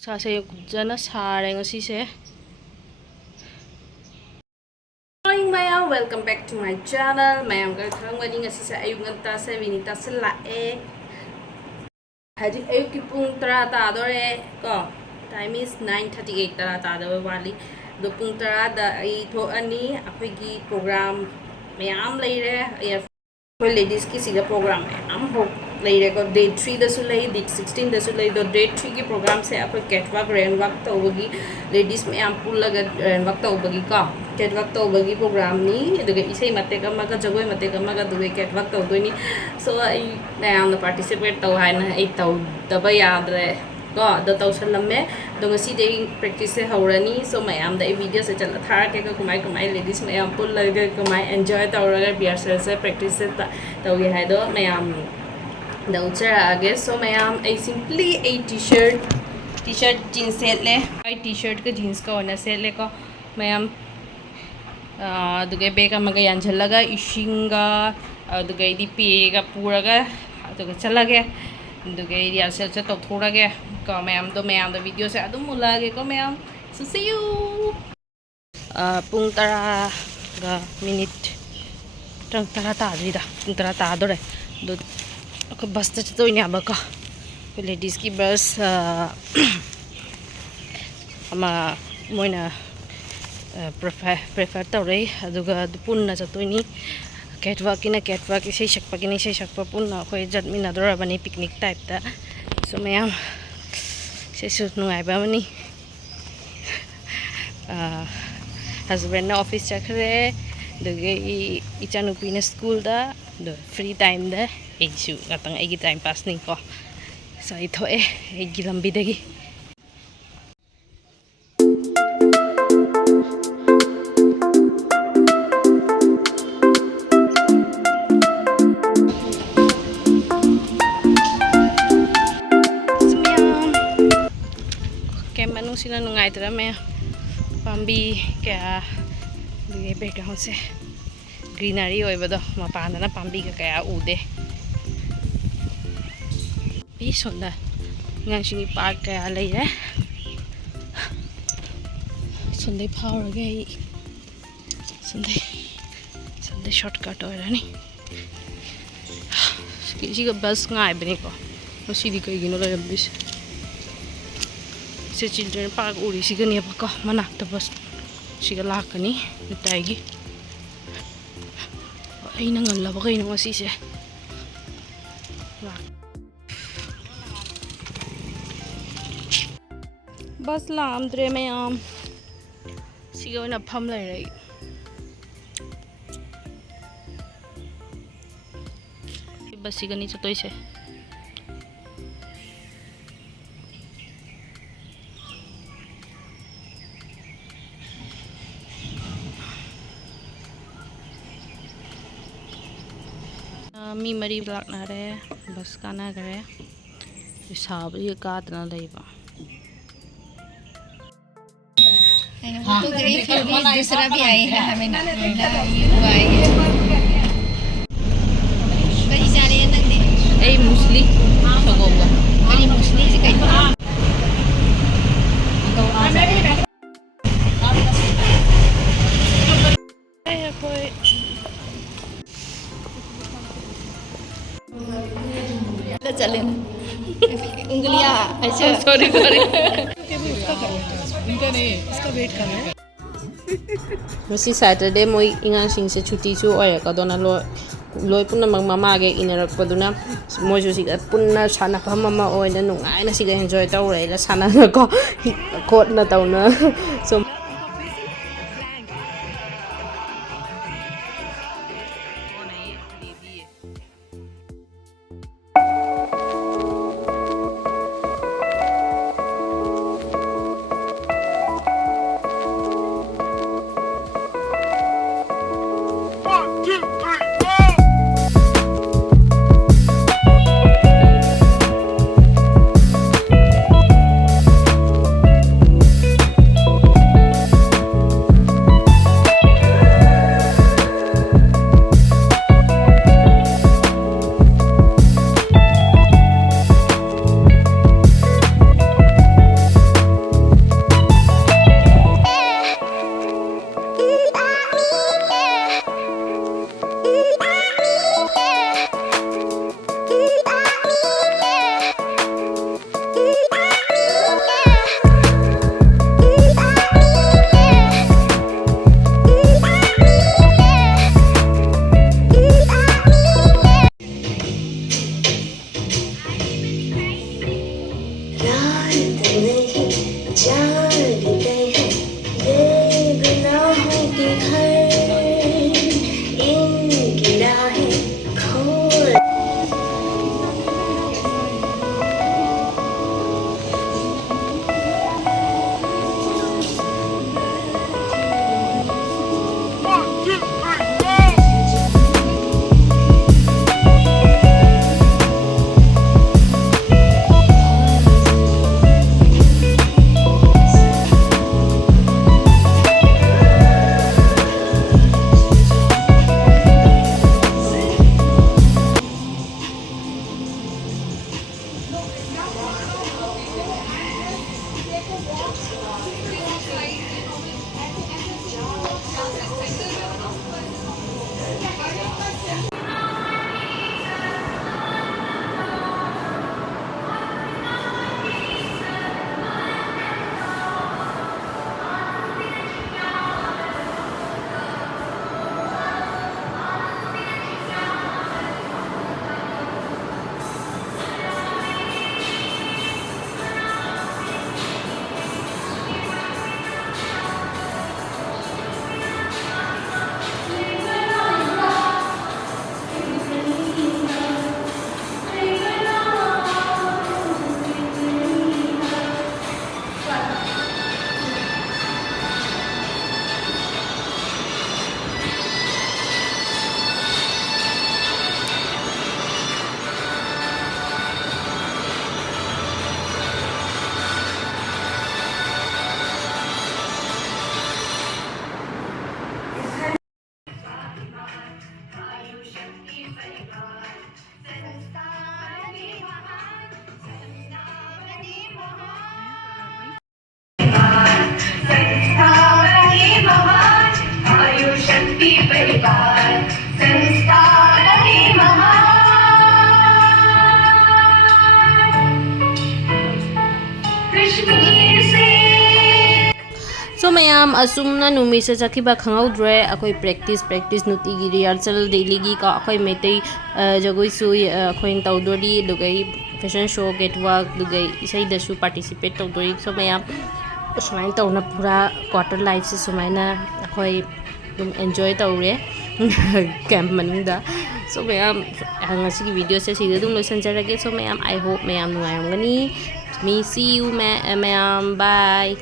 Sasay jana sareng asise. Morning maya, welcome back to my channel. Maya ang karang wedding asise ayung nganta sa Vinita sa lae. Haji ayuk ki pung tara ta adore ko. Time is 9:38 tara ta adore wali. Do pung tara da ai tho ani akhoi gi program mayam leire ya koi ladies ki siga program am ho leire ko day 3 da su lei day 16 da su lei do day 3 ki program se akhoi catwalk rainwalk to bagi ladies mayam pullaga rainwalk to bagi ka catwalk to bagi program ni aduga isai matek amaga jagoi matek amaga dugai catwalk to doi ni so ai mayam na participate to haina ai to daba yadre ko do to salame do ngasi day practice se horani so mayam da video se chala thar ke ko kumai ladies mayam pullaga kumai enjoy to raga rehearsal se practice se to ye hai do mayam da uchara age so mayam ai simply a t-shirt jeans set le ai t-shirt ka jeans ka ona set le ko mayam dugai bega maga yanjalaga ishinga dugai di pe ga puraga dugai chalage dugai rehearsal se to thorage ko mayam do video se adum mulage ko mayam so see you pung tara ga minute tang tara ta dida pung tara ta dore do ko bus ta to ina ba ka ladies ki bus ama moina prefer tawre aduga punna chatoini catwalk isai shakpa punna khoi jatmina dora bani picnic type ta so mayam se su nungai ba mani husband na office chakre duge ichanupi na school da do free time da isu gatang egi time pass ni ko so ito egi lambi dagi manung sina nungai tara me pambi kaya duge background se greenery oi bado mapanda na pambi ka kaya ude pi sonda ngang sini park kaya leire sunday power gai sunday shortcut orani siga bus ngai bani ko sidi kai gino la bis se children park uri sigani apaka manak ta bus siga lakani nitaigi ay nangan laba kay nang asise bus lam dre mayam siga na pham lai rai bus sigani chatoi se मी मरी block ना रहे बस का ना करे हिसाब ये काट ना लेबा तो गई फिर भी दूसरा भी आई है हमें ना आई है कहीं जा रही है नंदी ए मुस्ली सगोगा कहीं मुस्ली से कहीं तो चले उंगलियां ऐसे सॉरी इसका वेट कर रहे हैं मसी सैटरडे मोई इंगांग सिंग से छुट्टी सु ओय कदोना लोय पुना ममा गे इनरक पदुना मोजु सिगा पुना साना फम ममा ओय न नुंगाइना सिगा एन्जॉय तौरे ला साना को कोट ना तौना सो So mayam asumna numisa chakiba khangaudre akoi practice nutigi rehearsal daily gi ka akoi metei jagoi su akoi tawdori dugai fashion show catwalk dugai isai da su participate tawdori so mayam sumain tawna pura quarter life se sumaina akoi dum enjoy tawre camp manungda so mayam ngasi gi video se sida dum loisan jarage so mayam I hope mayam nuayamgani me see you mayam bye